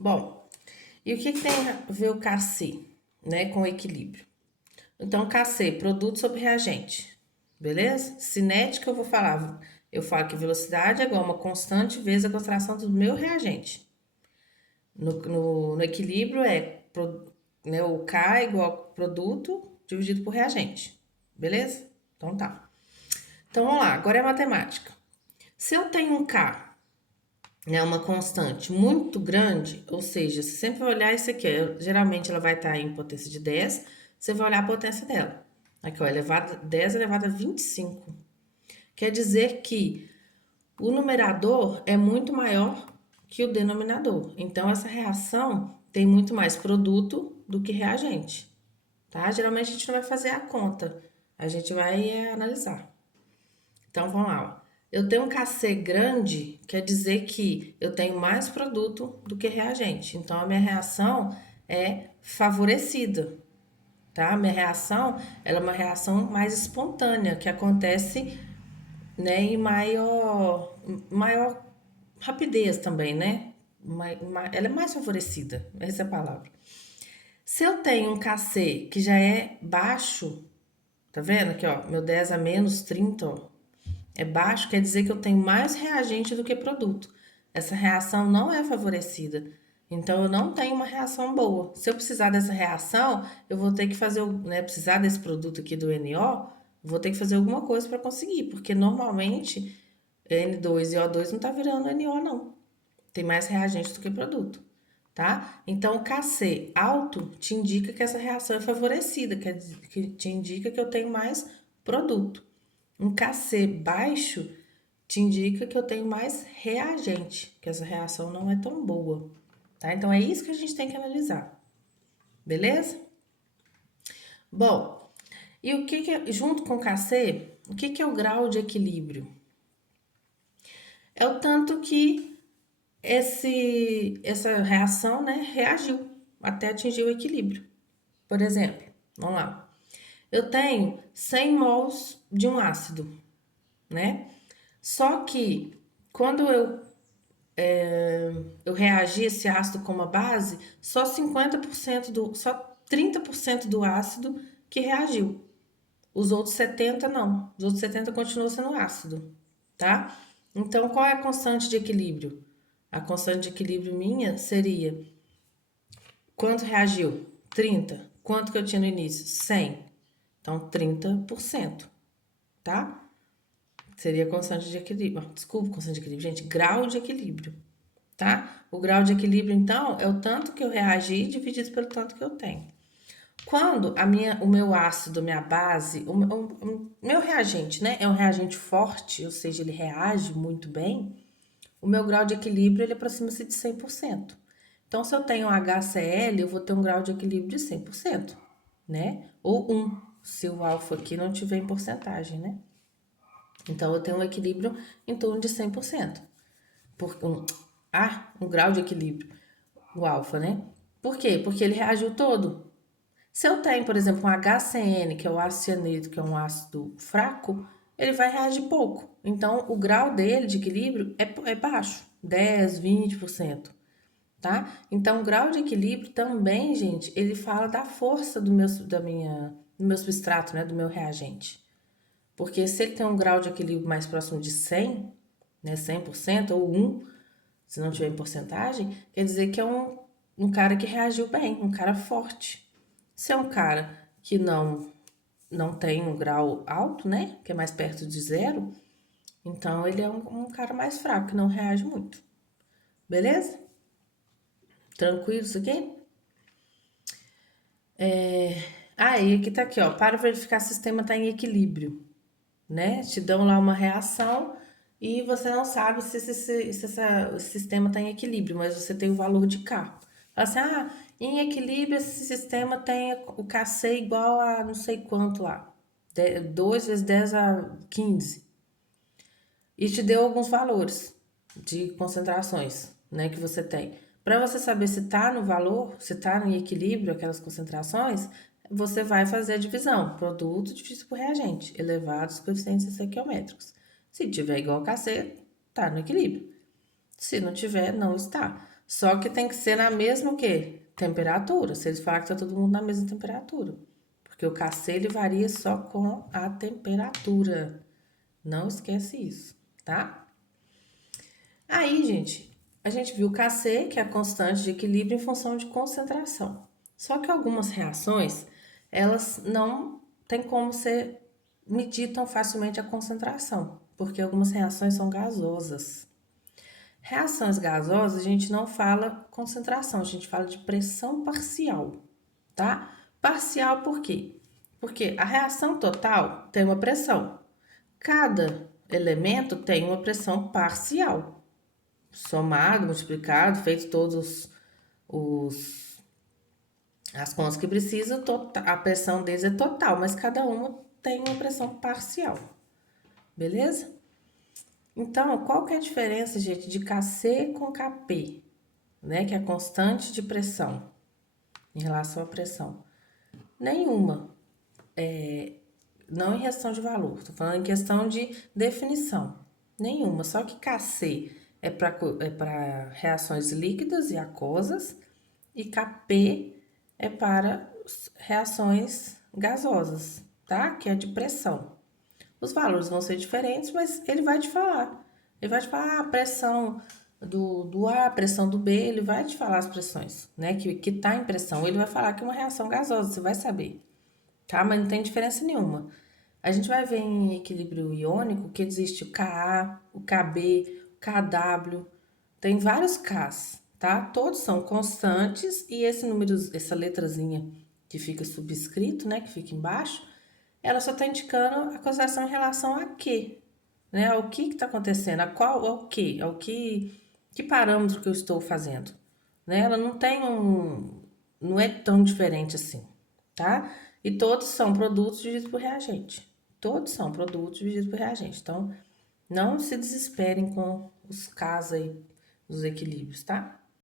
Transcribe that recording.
Bom, e o que tem a ver o KC, né, com o equilíbrio? Então, KC, produto sobre reagente, beleza? Cinética, eu falo que velocidade é igual a uma constante vezes a concentração do meu reagente. No equilíbrio né, o K é igual a produto dividido por reagente, beleza? Então tá. Então vamos lá, agora é matemática. Se eu tenho um K, né, uma constante muito grande, ou seja, você sempre vai olhar isso aqui, geralmente ela vai estar em potência de 10, você vai olhar a potência dela. Aqui, ó, 10 elevado a 25. Quer dizer que o numerador é muito maior que o denominador. Então, essa reação tem muito mais produto do que reagente, tá? Geralmente a gente não vai fazer a conta, a gente vai analisar. Então, vamos lá. Ó. Eu tenho um KC grande, quer dizer que eu tenho mais produto do que reagente. Então, a minha reação é favorecida, tá? A minha reação, ela é uma reação mais espontânea, que acontece, né, em maior rapidez também, né? Ela é mais favorecida, essa é a palavra. Se eu tenho um KC que já é baixo, tá vendo aqui, ó, meu 10 a menos 30, ó, é baixo, quer dizer que eu tenho mais reagente do que produto. Essa reação não é favorecida. Então, eu não tenho uma reação boa. Se eu precisar dessa reação, eu vou ter que fazer, né, precisar desse produto aqui do NO, vou ter que fazer alguma coisa para conseguir, porque normalmente N2 e O2 não está virando NO, não. Tem mais reagente do que produto, tá? Então, o KC alto te indica que essa reação é favorecida, que te indica que eu tenho mais produto. Um KC baixo te indica que eu tenho mais reagente, que essa reação não é tão boa, tá? Então, é isso que a gente tem que analisar, beleza? Bom, e junto com o KC, o que é o grau de equilíbrio? É o tanto que essa reação, né, reagiu até atingir o equilíbrio. Por exemplo, vamos lá. Eu tenho 100 mols de um ácido, né? Só que quando eu reagi esse ácido com uma base, só 30% do ácido que reagiu. Os outros 70 não. Os outros 70 continuam sendo ácido, tá? Então, qual é a constante de equilíbrio? A constante de equilíbrio minha seria quanto reagiu? 30. Quanto que eu tinha no início? 100. Então, 30%, tá? Seria a constante de equilíbrio. Desculpa, constante de equilíbrio, gente. Grau de equilíbrio, tá? O grau de equilíbrio, então, é o tanto que eu reagi dividido pelo tanto que eu tenho. Quando o meu ácido, minha base, o meu reagente, né, é um reagente forte, ou seja, ele reage muito bem, o meu grau de equilíbrio ele aproxima-se de 100%. Então, se eu tenho HCl, eu vou ter um grau de equilíbrio de 100%, né? Ou 1, se o alfa aqui não tiver em porcentagem, né? Então, eu tenho um equilíbrio em torno de 100%. Um grau de equilíbrio, o alfa, né? Por quê? Porque ele reagiu todo. Se eu tenho, por exemplo, um HCN, que é o ácido cianídrico, que é um ácido fraco, ele vai reagir pouco. Então, o grau dele de equilíbrio é baixo, 10, 20%, tá? Então, o grau de equilíbrio também, gente, ele fala da força do meu substrato, né, do meu reagente. Porque se ele tem um grau de equilíbrio mais próximo de 100, né, 100% ou 1, se não tiver em porcentagem, quer dizer que é um cara que reagiu bem, um cara forte. Se é um cara que não tem um grau alto, né, que é mais perto de zero, então ele é um cara mais fraco, que não reage muito. Beleza? Tranquilo isso aqui? Aí, aqui tá aqui, ó, para verificar se o sistema está em equilíbrio, né? Te dão lá uma reação e você não sabe esse sistema está em equilíbrio, mas você tem o valor de K. Fala assim, em equilíbrio esse sistema tem o KC igual a não sei quanto lá. 2 vezes 10 a 15. E te deu alguns valores de concentrações, né, que você tem. Para você saber se está no valor, se está em equilíbrio aquelas concentrações, você vai fazer a divisão, produto dividido por reagente, elevado aos coeficientes estequiométricos. Se tiver igual a KC, está no equilíbrio. Se não tiver, não está. Só que tem que ser na mesma o quê? Temperatura. Se eles falarem que tá todo mundo na mesma temperatura. Porque o Kc ele varia só com a temperatura. Não esquece isso, tá? Aí, gente, a gente viu o Kc, que é a constante de equilíbrio em função de concentração. Só que algumas reações, elas não têm como ser medir tão facilmente a concentração, porque algumas reações são gasosas. Reações gasosas, a gente não fala concentração, a gente fala de pressão parcial, tá? Parcial por quê? Porque a reação total tem uma pressão. Cada elemento tem uma pressão parcial. Somado, multiplicado, feito todos os as contas que precisa, a pressão deles é total, mas cada uma tem uma pressão parcial. Beleza? Então, qual que é a diferença, gente, de Kc com Kp, né? Que é a constante de pressão em relação à pressão. Nenhuma. Não em questão de valor, tô falando em questão de definição. Nenhuma. Só que Kc é para reações líquidas e aquosas e Kp é para reações gasosas, tá? Que é de pressão. Os valores vão ser diferentes, mas ele vai te falar. Ele vai te falar a pressão do A, a pressão do B, ele vai te falar as pressões, né? Que tá em pressão. Ele vai falar que é uma reação gasosa, você vai saber, tá? Mas não tem diferença nenhuma. A gente vai ver em equilíbrio iônico que existe o Ka, o Kb, o Kw, tem vários Ks, tá? Todos são constantes e esse número, essa letrazinha que fica subscrito, né, que fica embaixo, ela só está indicando a concentração em relação a quê, né? Ao que está acontecendo, a qual, ao quê, que parâmetro que eu estou fazendo, né? Ela não tem não é tão diferente assim, tá? E todos são produtos divididos por reagente. Todos são produtos divididos por reagente. Então, não se desesperem com os casos aí dos equilíbrios, tá?